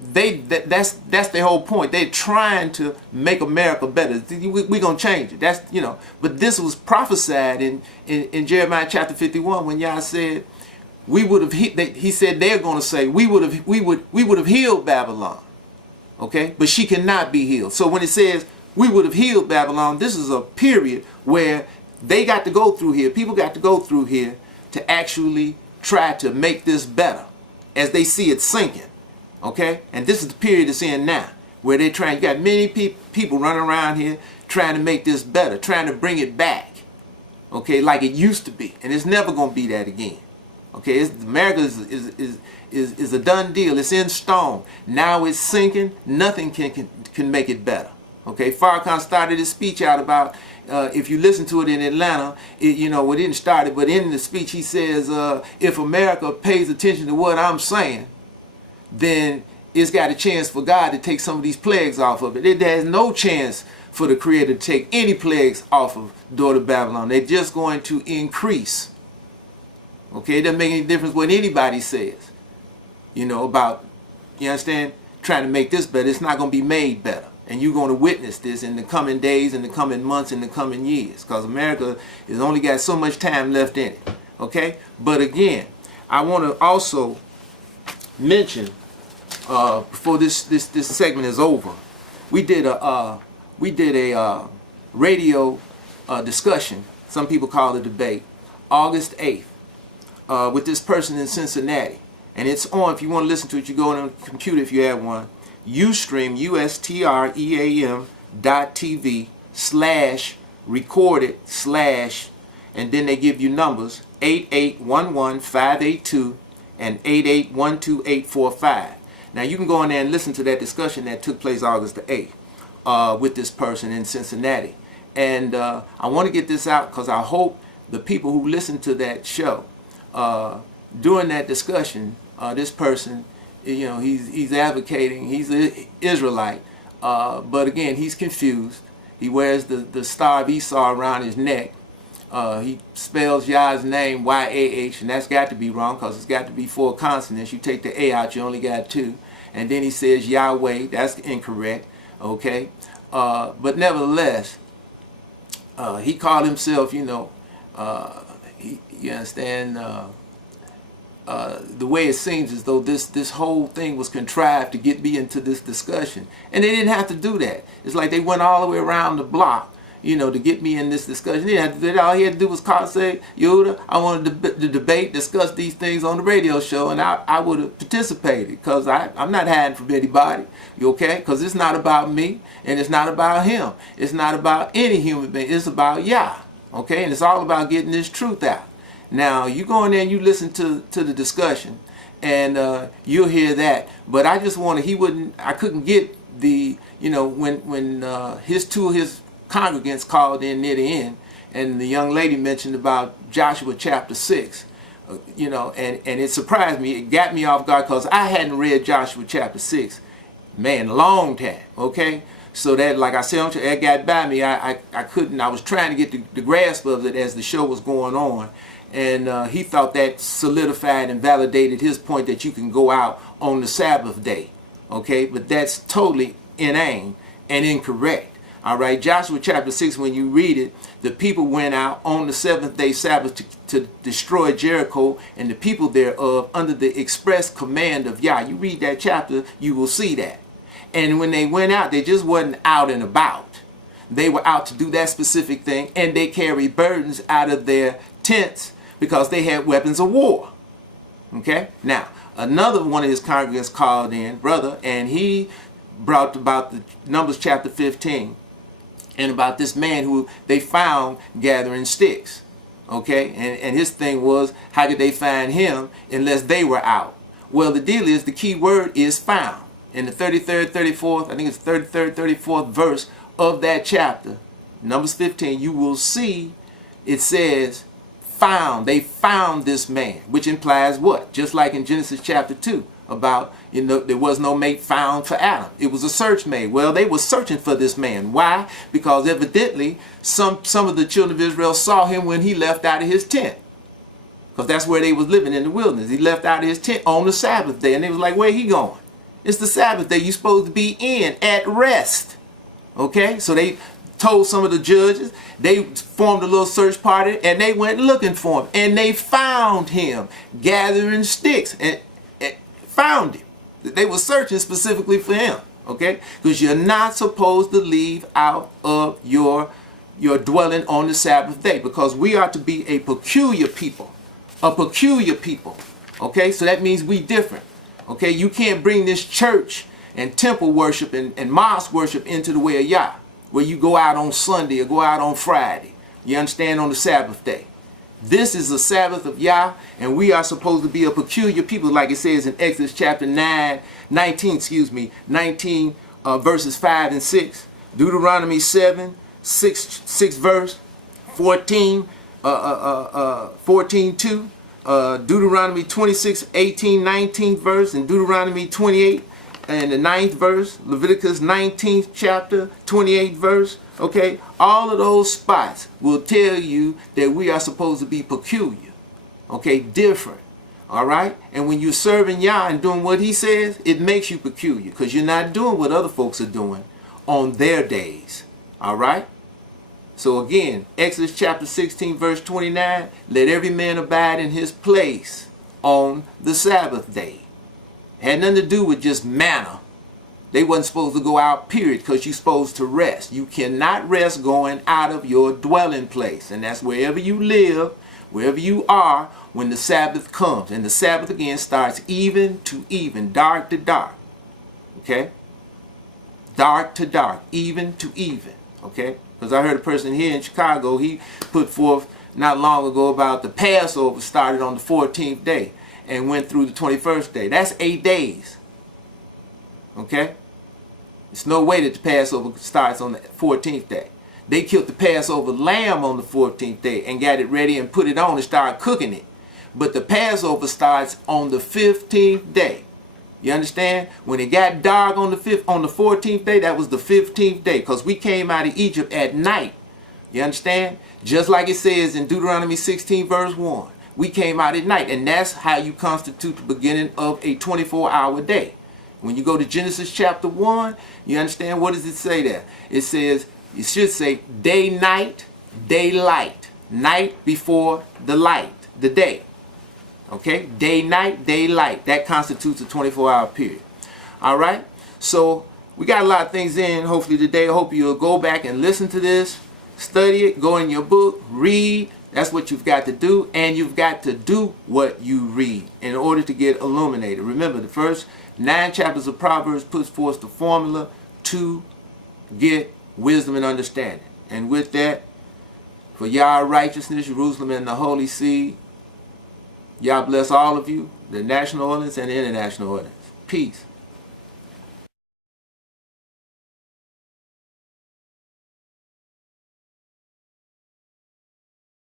that's their whole point. They're trying to make America better. We're gonna change it. That's, you know. But this was prophesied in Jeremiah chapter 51 when Yah said we would have. He said they're gonna say we would have healed Babylon. Okay, but she cannot be healed. So when it says we would have healed Babylon, this is a period where they got to go through here. People got to go through here to actually try to make this better as they see it sinking. Okay, and this is the period it's in now, where they're trying. You got many people running around here trying to make this better, trying to bring it back. Okay, like it used to be, and it's never gonna be that again. Okay, America is a done deal. It's in stone. Now it's sinking. Nothing can make it better. Okay, Farrakhan started his speech out about, if you listen to it in Atlanta, you know, it didn't start it, but in the speech he says, if America pays attention to what I'm saying, then it's got a chance for God to take some of these plagues off of it. It has no chance for the Creator to take any plagues off of daughter Babylon. They're just going to increase. Okay, it doesn't make any difference what anybody says, you know, about, you understand, trying to make this better. It's not going to be made better. And you're going to witness this in the coming days, in the coming months, in the coming years. Because America has only got so much time left in it. Okay? But again, I want to also mention, before this segment is over, we did a radio discussion. Some people call it a debate. August 8th. With this person in Cincinnati. And it's on, if you want to listen to it, you go on the computer if you have one. Ustream, USTREAM.tv/recorded/ and then they give you numbers 8811-582 and 8812-845. Now you can go in there and listen to that discussion that took place August the 8th with this person in Cincinnati. And I want to get this out because I hope the people who listen to that show, during that discussion, this person, you know, he's advocating, he's an Israelite, but again, he's confused. He wears the star of Esau around his neck. He spells Yah's name Y-A-H, and that's got to be wrong because it's got to be 4 consonants. You take the A out, you only got 2. And then he says Yahweh, that's incorrect, okay? But nevertheless, he called himself, you know, you understand, the way it seems as though this whole thing was contrived to get me into this discussion. And they didn't have to do that. It's like they went all the way around the block, you know, to get me in this discussion. They didn't have to do that. All he had to do was call and say, Yehuda, I wanted to debate, discuss these things on the radio show, and I would have participated because I'm not hiding from anybody. You okay? Because it's not about me, and it's not about him. It's not about any human being. It's about Yah. Okay? And it's all about getting this truth out. Now, you go in there and you listen to the discussion, and you'll hear that. But I just wanted, I couldn't get the, you know, when two of his congregants called in near the end, and the young lady mentioned about Joshua chapter 6, you know, and it surprised me. It got me off guard because I hadn't read Joshua chapter 6, man, long time, okay? So that, like I said, that got by me. I couldn't, I was trying to get the grasp of it as the show was going on. And he thought that solidified and validated his point that you can go out on the Sabbath day. Okay, but that's totally inane and incorrect. All right, Joshua chapter 6, when you read it, the people went out on the 7th-day Sabbath to destroy Jericho and the people thereof under the express command of Yah. You read that chapter, you will see that. And when they went out, they just wasn't out and about. They were out to do that specific thing, and they carried burdens out of their tents because they had weapons of war. Okay? Now, another one of his congregants called in, brother, and he brought about the Numbers chapter 15 and about this man who they found gathering sticks. Okay? And his thing was, how could they find him unless they were out? Well, the deal is, the key word is found. In the 33rd, 34th, I think it's 33rd, 34th verse of that chapter, Numbers 15, you will see it says, found. They found this man, which implies what? Just like in Genesis chapter 2 about, you know, there was no mate found for Adam. It was a search made. Well, they were searching for this man. Why? Because evidently some of the children of Israel saw him when he left out of his tent. Because that's where they was living in the wilderness. He left out of his tent on the Sabbath day, and they was like, where he going? It's the Sabbath day. You're supposed to be in at rest. Okay? So they told some of the judges, they formed a little search party, and they went looking for him. And they found him gathering sticks and found him. They were searching specifically for him. Okay? Because you're not supposed to leave out of your dwelling on the Sabbath day, because we are to be a peculiar people. A peculiar people. Okay? So that means we different. Okay? You can't bring this church and temple worship and mosque worship into the way of Yah, where you go out on Sunday or go out on Friday. You understand? On the Sabbath day. This is the Sabbath of Yah, and we are supposed to be a peculiar people, like it says in Exodus chapter 19 verses 5 and 6. Deuteronomy 7, 6 verse, 14, 2. Deuteronomy 26, 18, 19 verse, and Deuteronomy 28 and the 9th verse, Leviticus 19th chapter, 28th verse. Okay, all of those spots will tell you that we are supposed to be peculiar. Okay, different. All right, and when you're serving Yah and doing what He says, it makes you peculiar, because you're not doing what other folks are doing on their days. All right. So again, Exodus chapter 16 verse 29, let every man abide in his place on the Sabbath day. Had nothing to do with just manna. They wasn't supposed to go out, period, because you're supposed to rest. You cannot rest going out of your dwelling place. And that's wherever you live, wherever you are, when the Sabbath comes. And the Sabbath again starts even to even, dark to dark. Okay? Dark to dark, even to even. Okay? Because I heard a person here in Chicago, he put forth not long ago about the Passover started on the 14th day and went through the 21st day. That's 8 days. Okay? There's no way that the Passover starts on the 14th day. They killed the Passover lamb on the 14th day and got it ready and put it on and started cooking it. But the Passover starts on the 15th day. You understand? When it got dark on the 14th day, that was the 15th day, because we came out of Egypt at night. You understand? Just like it says in Deuteronomy 16 verse 1. We came out at night, and that's how you constitute the beginning of a 24-hour day. When you go to Genesis chapter 1, you understand, what does it say there? It says, it should say day, night, daylight. Night before the light, the day. Okay? Day, night, daylight. That constitutes a 24-hour period. All right? So we got a lot of things in, hopefully today. I hope you'll go back and listen to this, study it, go in your book, read. That's what you've got to do, and you've got to do what you read in order to get illuminated. Remember, the first 9 chapters of Proverbs puts forth the formula to get wisdom and understanding. And with that, for Yah righteousness, Jerusalem and the Holy Seed, Yah bless all of you, the national audience and the international audience. Peace.